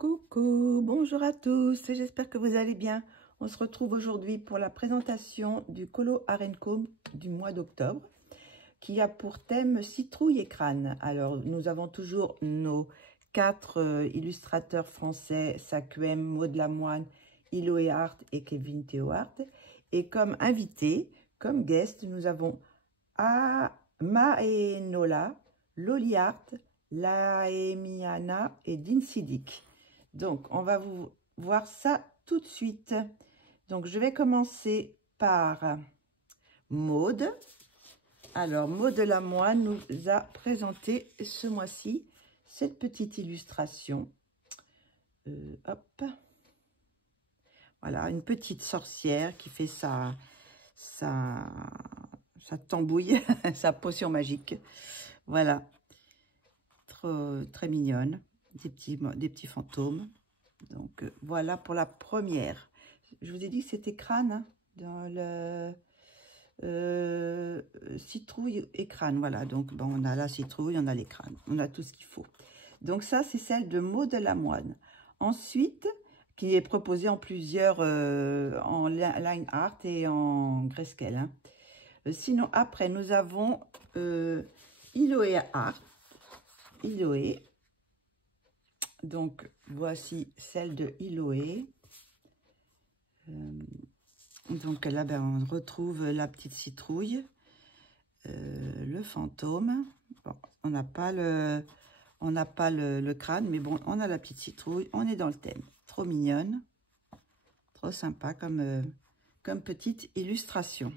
Coucou, bonjour à tous, j'espère que vous allez bien. On se retrouve aujourd'hui pour la présentation du Colo Art & Co du mois d'octobre qui a pour thème citrouille et crâne. Alors nous avons toujours nos 4 illustrateurs français, Sakuem, Maud Lamoine, Iloé Art et Kevin Theo Art. Et comme invité, comme guest, nous avons Maenola, Loli Art, Laemiana et Din Sidik. Donc, on va vous voir ça tout de suite. Donc, je vais commencer par Maud. Alors, Maud Lamoine nous a présenté ce mois-ci cette petite illustration. Hop. Voilà, une petite sorcière qui fait sa tambouille, sa potion magique. Voilà, très mignonne. Des petits fantômes. Donc, voilà pour la première. Je vous ai dit que c'était crâne, hein, dans le citrouille et crâne. Voilà, donc bon, on a la citrouille, on a les crânes. On a tout ce qu'il faut. Donc, ça, c'est celle de Maud Lamoine. Ensuite, qui est proposée en plusieurs, en line art et en grayscale. Hein. Sinon, après, nous avons Iloé Art. Iloé. Donc, voici celle de Iloé. Donc là, ben, on retrouve la petite citrouille, le fantôme. Bon, on n'a pas le crâne, mais bon, on a la petite citrouille. On est dans le thème. Trop mignonne, trop sympa comme petite illustration.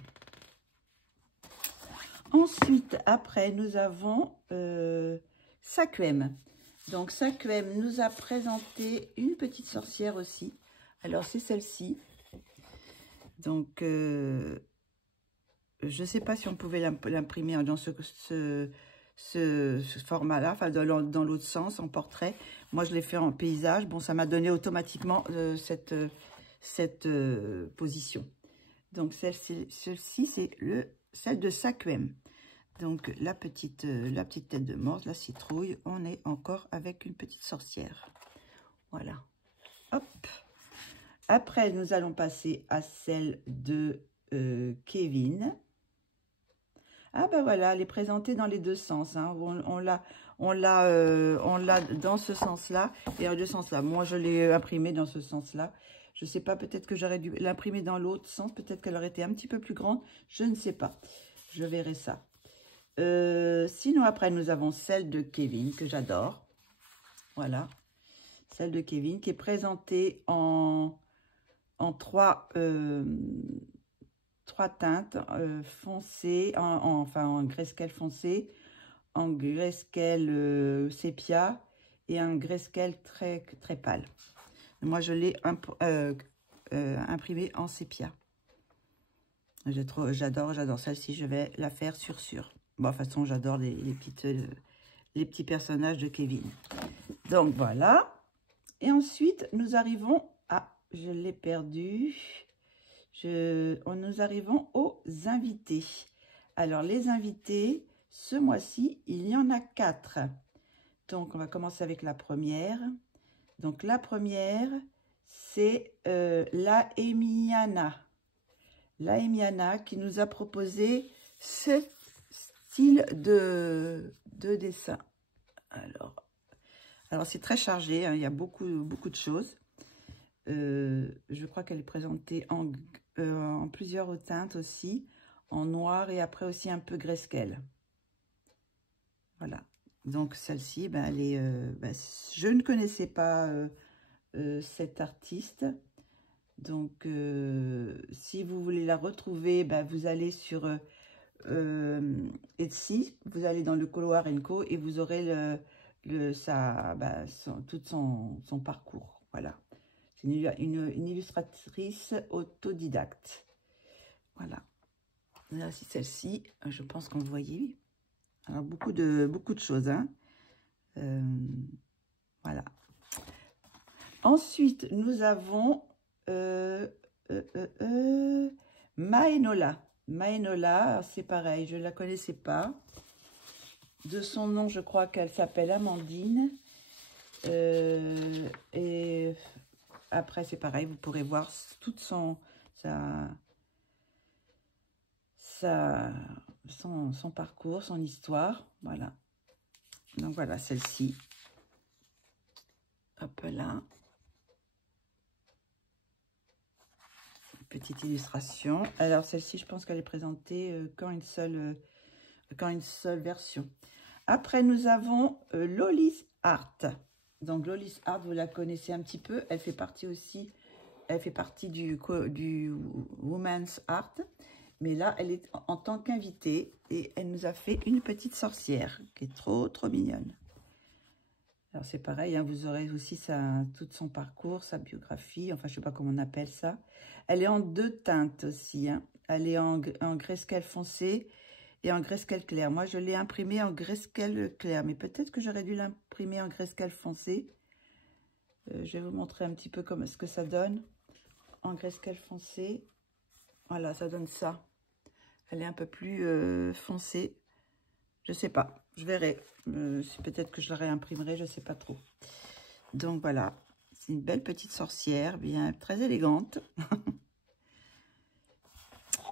Ensuite, après, nous avons Sakuem. Donc, Sakuem nous a présenté une petite sorcière aussi. Alors, c'est celle-ci. Donc, je ne sais pas si on pouvait l'imprimer dans ce format-là, enfin, dans l'autre sens, en portrait. Moi, je l'ai fait en paysage. Bon, ça m'a donné automatiquement cette position. Donc, celle-ci, c'est celle de Sakuem. Donc, la petite tête de mort, la citrouille, on est encore avec une petite sorcière. Voilà. Hop. Après, nous allons passer à celle de Kevin. Ah, ben voilà, elle est présentée dans les deux sens. Hein. On l'a dans ce sens-là et dans ce sens-là. Moi, je l'ai imprimée dans ce sens-là. Je ne sais pas, peut-être que j'aurais dû l'imprimer dans l'autre sens. Peut-être qu'elle aurait été un petit peu plus grande. Je ne sais pas. Je verrai ça. Sinon, après, nous avons celle de Kevin, que j'adore. Voilà. Celle de Kevin, qui est présentée en trois teintes foncées, enfin en grayscale foncé, en grayscale sépia et un grayscale très pâle. Moi, je l'ai imprimé en sépia. J'adore celle-ci. Je vais la faire sur. Bon, de toute façon, j'adore les petits personnages de Kevin. Donc, voilà. Et ensuite, nous arrivons à... Je l'ai perdu. Nous arrivons aux invités. Alors, les invités, ce mois-ci, il y en a 4. Donc, on va commencer avec la première. Donc, la première, c'est Laemiana. Laemiana qui nous a proposé ce style de dessin. Alors c'est très chargé, hein, il y a beaucoup de choses. Je crois qu'elle est présentée en plusieurs teintes aussi, en noir et après aussi un peu grayscale. Voilà. Donc celle-ci, ben, elle est, je ne connaissais pas cette artiste. Donc si vous voulez la retrouver, ben, vous allez sur Etsy, vous allez dans le Colo Art & Co et vous aurez tout son parcours. Voilà. C'est une illustratrice autodidacte. Voilà. Là, c'est celle-ci. Je pense qu'on voyait. Alors, beaucoup de choses. Hein. Voilà. Ensuite, nous avons Maenola. Maenola, c'est pareil, je ne la connaissais pas. De son nom, je crois qu'elle s'appelle Amandine. Et après, c'est pareil, vous pourrez voir toute son parcours, son histoire. Voilà. Donc, voilà, celle-ci. Hop là. Petite illustration. Alors, celle-ci, je pense qu'elle est présentée qu'en une seule version. Après, nous avons Loli's Art. Donc, Loli's Art, vous la connaissez un petit peu. Elle fait partie aussi, du Women's Art. Mais là, elle est en tant qu'invitée et elle nous a fait une petite sorcière qui est trop, trop mignonne. Alors, c'est pareil, hein, vous aurez aussi tout son parcours, sa biographie, enfin, je ne sais pas comment on appelle ça. Elle est en 2 teintes aussi, hein. Elle est en grayscale foncé et en grayscale clair. Moi, je l'ai imprimée en grayscale clair, mais peut-être que j'aurais dû l'imprimer en grayscale foncé. Je vais vous montrer un petit peu ce que ça donne en grayscale foncé. Voilà, ça donne ça. Elle est un peu plus foncée. Je sais pas, je verrai. Peut-être que je la réimprimerai, je sais pas trop. Donc voilà, c'est une belle petite sorcière, bien très élégante.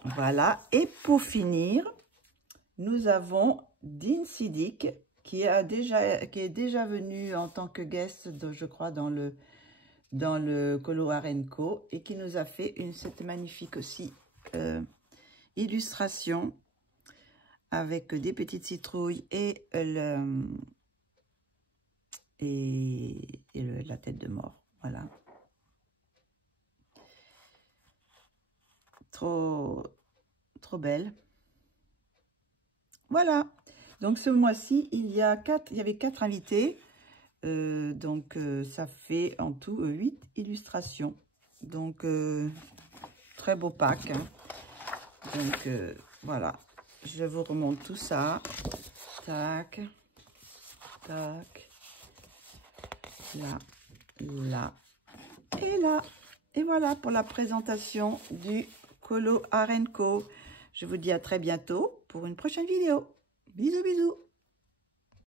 Voilà, et pour finir, nous avons Dean Sidic qui est déjà venu en tant que guest, je crois, dans le Colo Art & Co et qui nous a fait cette magnifique aussi illustration avec des petites citrouilles et la tête de mort. Voilà. Trop belle. Voilà. Donc, ce mois-ci, il y avait 4 invités. Ça fait en tout 8 illustrations. Donc, très beau pack. Hein. Donc, voilà. Je vous remonte tout ça. Tac. Tac. Là. Là. Et là. Et voilà pour la présentation du Colo Art & Co. Je vous dis à très bientôt pour une prochaine vidéo. Bisous, bisous.